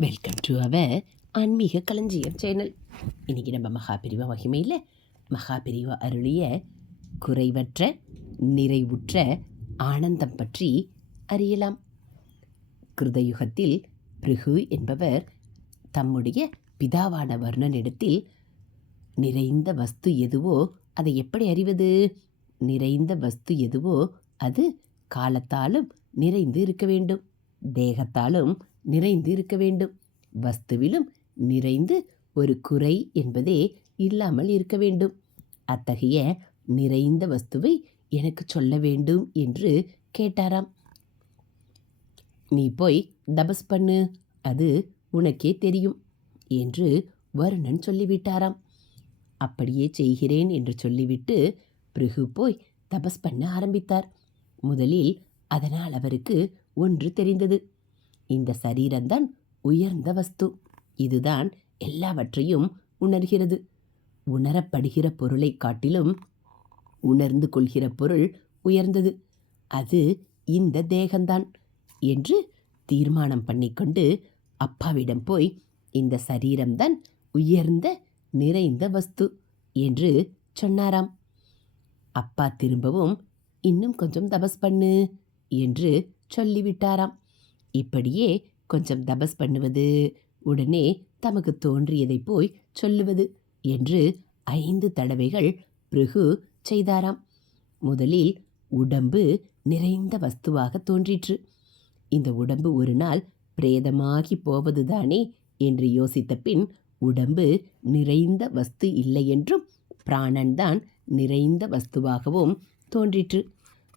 Welcome to our ஆன்மீக களஞ்சியம் channel இன்றைக்கி நம்ம மகாபிரிவா வகிமையில் மகாபிரிவா அருளிய குறைவற்ற நிறைவுற்ற ஆனந்தம் பற்றி அறியலாம். கிருதயுகத்தில் பிருகு என்பவர் தம்முடைய பிதாவான வர்ணனிடத்தில் நிறைந்த வஸ்து எதுவோ அதை எப்படி அறிவது? நிறைந்த வஸ்து எதுவோ அது காலத்தாலும் நிறைந்து இருக்க வேண்டும். தேகத்தாலும் நிறைந்து இருக்க வேண்டும். வஸ்துவிலும் நிறைந்து ஒரு குறை என்பதே இல்லாமல் இருக்க வேண்டும். அத்தகைய நிறைந்த வஸ்துவை எனக்கு சொல்ல வேண்டும் என்று கேட்டாராம். நீ போய் தபஸ் பண்ணு அது உனக்கே தெரியும் என்று வருணன் சொல்லிவிட்டாராம். அப்படியே செய்கிறேன் என்று சொல்லிவிட்டு பிருகு போய் தபஸ் பண்ண ஆரம்பித்தார். முதலில் அதனால் அவருக்கு ஒன்று தெரிந்தது. இந்த சரீரம்தான் உயர்ந்த வஸ்து. இதுதான் எல்லாவற்றையும் உணர்கிறது. உணரப்படுகிற பொருளை காட்டிலும் உணர்ந்து கொள்கிற பொருள் உயர்ந்தது. அது இந்த தேகம்தான் என்று தீர்மானம் பண்ணிக்கொண்டு அப்பாவிடம் போய் இந்த சரீரம்தான் உயர்ந்த நிறைந்த வஸ்து என்று சொன்னாராம். அப்பா திரும்பவும் இன்னும் கொஞ்சம் தபஸ் பண்ணு என்று சொல்லிவிட்டாராம். இப்படியே கொஞ்சம் தபஸ் பண்ணுவது உடனே தமக்கு தோன்றியதை போய் சொல்லுவது என்று ஐந்து தடவைகள் பிருகு செய்தாராம். முதலில் உடம்பு நிறைந்த வஸ்துவாக தோன்றிற்று. இந்த உடம்பு ஒரு நாள் பிரேதமாகி போவதுதானே என்று யோசித்த பின் உடம்பு நிறைந்த வஸ்து இல்லை என்றும் பிராணன்தான் நிறைந்த வஸ்துவாகவும் தோன்றிற்று.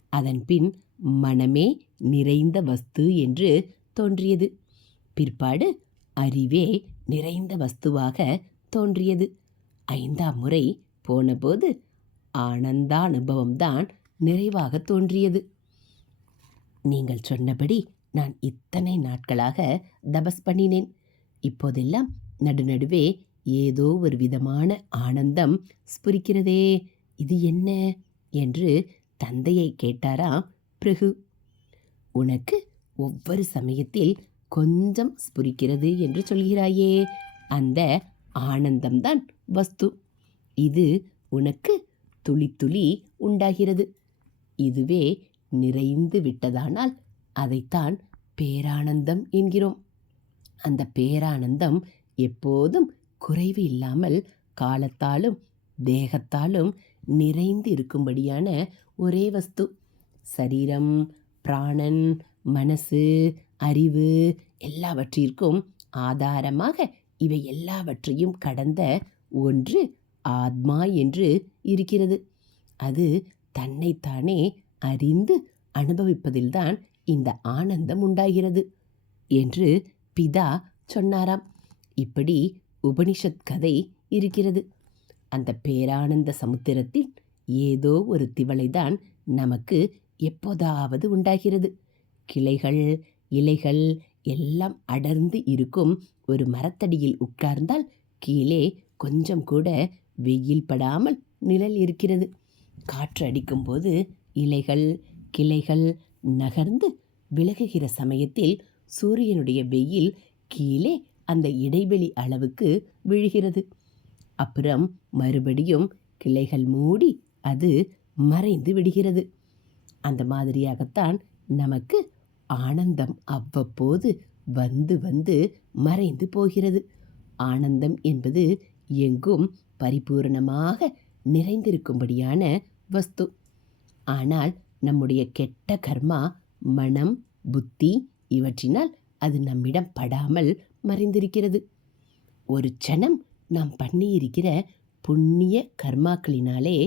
அதன் பின் மனமே நிறைந்த வஸ்து என்று தோன்றியது. பிற்பாடு அறிவே நிறைந்த வஸ்துவாக தோன்றியது. ஐந்தாம் முறை போனபோது ஆனந்தானுபவம்தான் நிறைவாக தோன்றியது. நீங்கள் சொன்னபடி நான் இத்தனை நாட்களாக தபஸ் பண்ணினேன். இப்போதெல்லாம் நடுநடுவே ஏதோ ஒரு விதமான ஆனந்தம் ஸ்புரிக்கிறதே. இது என்ன? என்று தந்தையை கேட்டாராம் பிருகு. உனக்கு ஒவ்வொரு சமயத்தில் கொஞ்சம் ஸ்புரிக்கிறது என்று சொல்கிறாயே. அந்த ஆனந்தம்தான் வஸ்து. இது உனக்கு துளி துளி உண்டாகிறது. இதுவே நிறைந்து விட்டதானால் அதைத்தான் பேரானந்தம் என்கிறோம். அந்த பேரானந்தம் எப்போதும் குறைவு இல்லாமல் காலத்தாலும் தேகத்தாலும் நிறைந்து இருக்கும்படியான ஒரே வஸ்து. சரீரம் பிராணன் மனசு அறிவு எல்லாவற்றிற்கும் ஆதாரமாக இவை எல்லாவற்றையும் கடந்த ஒன்று ஆத்மா என்று இருக்கிறது. அது தன்னைத்தானே அறிந்து அனுபவிப்பதில்தான் இந்த ஆனந்தம் உண்டாகிறது என்று பிதா சொன்னாராம். இப்படி உபனிஷத் கதை இருக்கிறது. அந்த பேரானந்த சமுத்திரத்தில் ஏதோ ஒரு திவளைதான் நமக்கு எப்போதாவது உண்டாகிறது. கிளைகள் இலைகள் எல்லாம் அடர்ந்து இருக்கும் ஒரு மரத்தடியில் உட்கார்ந்தால் கீழே கொஞ்சம் கூட வெயில் படாமல் நிழல் இருக்கிறது. காற்று அடிக்கும்போது இலைகள் கிளைகள் நகர்ந்து விலகுகிற சமயத்தில் சூரியனுடைய வெயில் கீழே அந்த இடைவெளி அளவுக்கு விழுகிறது. அப்புறம் மறுபடியும் கிளைகள் மூடி அது மறைந்து விடுகிறது. அந்த மாதிரியாகத்தான் நமக்கு ஆனந்தம் அவ்வப்போது வந்து வந்து மறைந்து போகிறது. ஆனந்தம் என்பது எங்கும் பரிபூரணமாக நிறைந்திருக்கும்படியான வஸ்து. ஆனால் நம்முடைய கெட்ட கர்மா மனம் புத்தி இவற்றினால் அது நம்மிடம் படாமல் மறைந்திருக்கிறது. ஒரு க்ஷணம் நாம் பண்ணியிருக்கிற புண்ணிய கர்மாக்களினாலே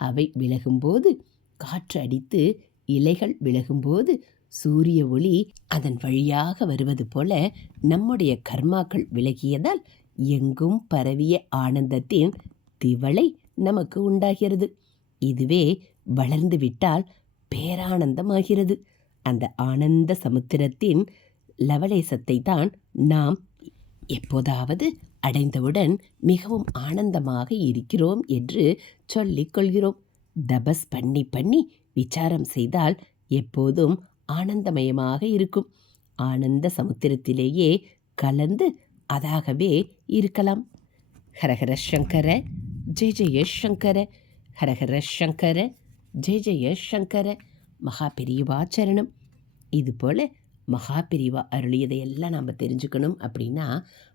அவை விலகும்போது காற்று அடித்து இலைகள் விலகும்போது சூரிய ஒளி அதன் வழியாக வருவது போல நம்முடைய கர்மாக்கள் விலகியதால் எங்கும் பரவிய ஆனந்தத்தின் திவளை நமக்கு உண்டாகிறது. இதுவே வளர்ந்து விட்டால் பேரானந்தமாகிறது. அந்த ஆனந்த சமுத்திரத்தின் லவலேசத்தை தான் நாம் எப்போதாவது அடைந்தவுடன் மிகவும் ஆனந்தமாக இருக்கிறோம் என்று சொல்லிக் கொள்கிறோம். தபஸ் பண்ணி பண்ணி விசாரம் செய்தால் எப்போதும் ஆனந்தமயமாக இருக்கும். ஆனந்த சமுத்திரத்திலேயே கலந்து அதாகவே இருக்கலாம். ஹரஹர சங்கர ஜெய ஜெய சங்கர ஹரஹர சங்கர ஜெய ஜெய சங்கர மகா பெரியவாச்சரணம் இது போல் மகா பெரியவா அருளியதையெல்லாம் நாம் தெரிஞ்சுக்கணும் அப்படின்னா